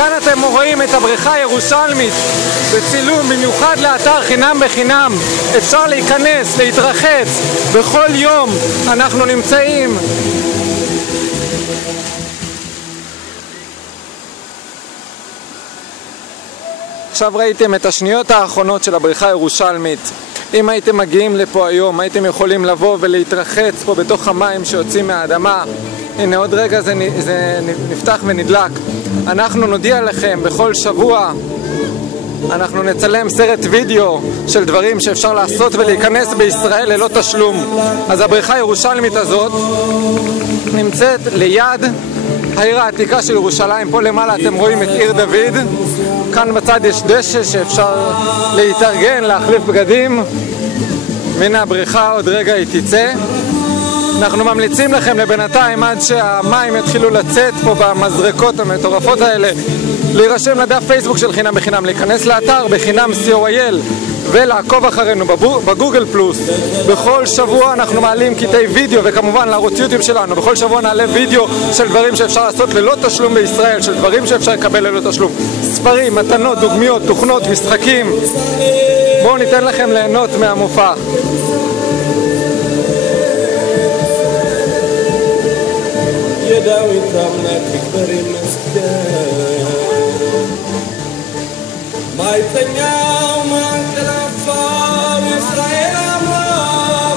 כאן אתם רואים את הבריכה הירושלמית בצילום במיוחד לאתר חינם בחינם. אפשר להיכנס, להתרחץ, בכל יום אנחנו נמצאים. עכשיו ראיתם את השניות האחרונות של הבריכה הירושלמית. אם הייתם מגיעים לפה היום, הייתם יכולים לבוא ולהתרחץ פה בתוך המים שיוצאים מהאדמה. הנה עוד רגע זה נפתח ונדלק. אנחנו נודיע לכם בכל שבוע, אנחנו נצלם סרט וידאו של דברים שאפשר לעשות ולהיכנס בישראל ללא תשלום. אז הבריכה הירושלמית הזאת נמצאת ליד העיר העתיקה של ירושלים. פה למעלה אתם רואים את עיר דוד. כאן בצד יש דשא שאפשר להתארגן, להחליף בגדים. והנה הבריכה, עוד רגע היא תצא. אנחנו ממליצים לכם לבינתיים עד שהמים יתחילו לצאת פה במזרקות המטורפות האלה, להירשם לדף פייסבוק של חינם בחינם, להיכנס לאתר בחינם co.il ולעקוב אחרינו בגוגל פלוס. בכל שבוע אנחנו מעלים קטעי וידאו, וכמובן לערוץ יוטיוב שלנו בכל שבוע נעלה וידאו של דברים שאפשר לעשות ללא תשלום בישראל, של דברים שאפשר לקבל ללא תשלום, ספרים, מתנות, דוגמיות, תוכנות, משחקים. בואו ניתן לכם ליהנות מהמופע. דוד תמלך בגברים מסכן מה יתניהו מהקרפה וישראל אמרה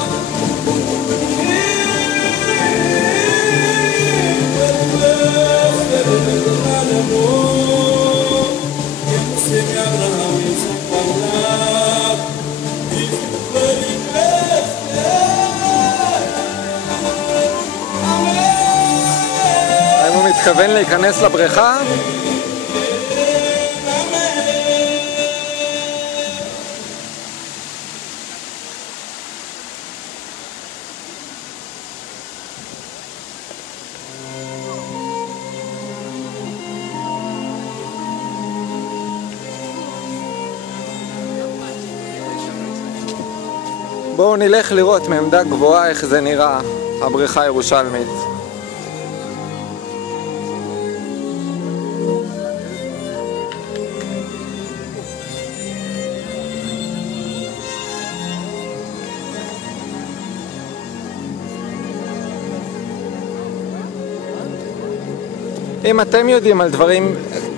ימוסים יברהם יצפלך יפברי הוא מתכוון להיכנס לבריכה? בואו נלך לראות מעמדה גבוהה איך זה נראה, הבריכה הירושלמית. אם אתם יודעים על דברים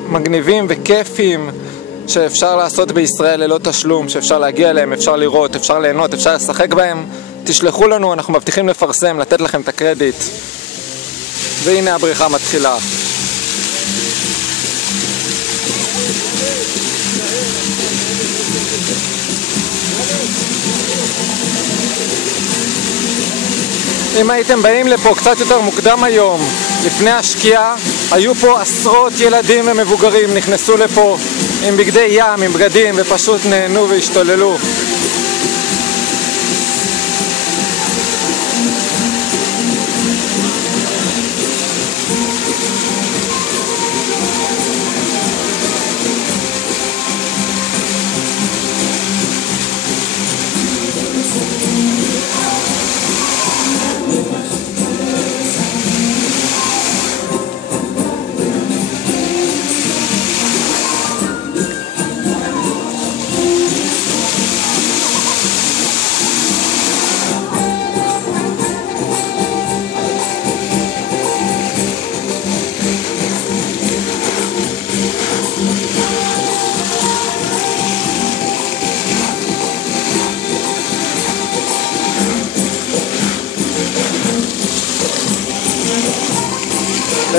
מגניבים וכיפים שאפשר לעשות בישראל ללא תשלום, שאפשר להגיע אליהם, אפשר לראות, אפשר ליהנות, אפשר לשחק בהם, תשלחו לנו, אנחנו מבטיחים לפרסם, לתת לכם את הקרדיט. והנה הבריכה מתחילה. אם הייתם באים לפה קצת יותר מוקדם היום, לפני השקיעה, היו פה עשרות ילדים ומבוגרים, נכנסו לפה עם בגדי ים, עם בגדים, ופשוט נהנו והשתוללו.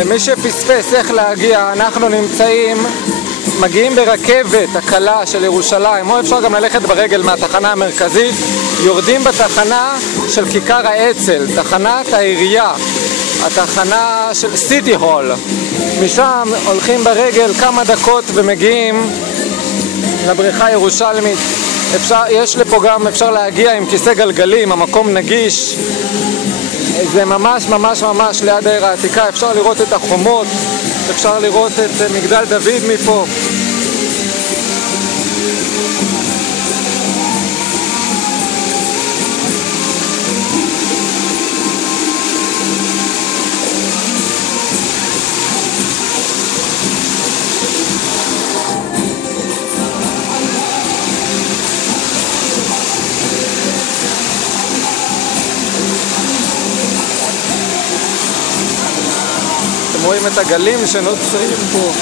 למי שפספס איך להגיע, אנחנו מגיעים ברכבת הקלה של ירושלים, או אפשר גם ללכת ברגל מהתחנה המרכזית, יורדים בתחנה של כיכר האצ"ל, תחנת העירייה, התחנה של סיטי הול. משם הולכים ברגל כמה דקות ומגיעים לבריכה הירושלמית. יש לפה גם, אפשר להגיע עם כיסא גלגלים, המקום נגיש. זה ממש ממש ממש ליד העיר העתיקה, אפשר לראות את החומות, אפשר לראות את מגדל דוד מפה. את הגלים שנוצרים פה.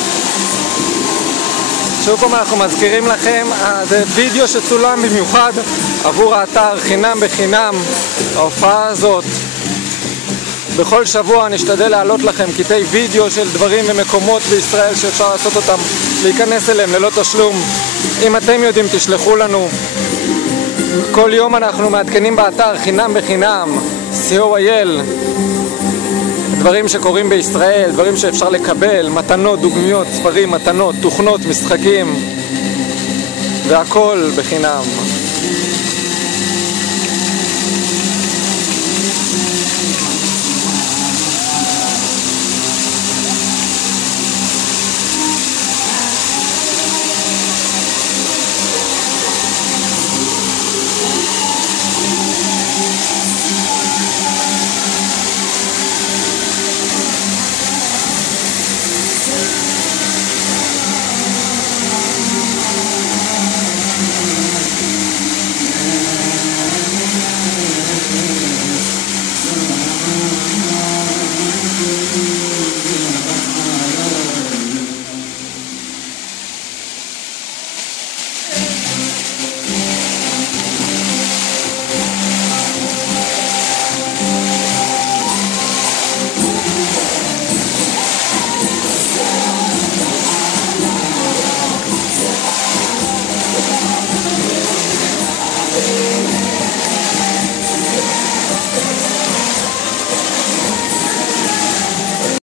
שוב פעם אנחנו מזכירים לכם, זה וידאו שצולם במיוחד עבור האתר חינם בחינם, ההופעה הזאת. בכל שבוע נשתדל להעלות לכם קטעי וידאו של דברים ומקומות בישראל שאפשר לעשות אותם, להיכנס אליהם ללא תשלום. אם אתם יודעים תשלחו לנו. כל יום אנחנו מעדכנים באתר חינם בחינם, co.il, דברים שקורים בישראל, דברים שאפשר לקבל, מתנות, דוגמיות, ספרים, מתנות, תוכנות, משחקים, והכל בחינם.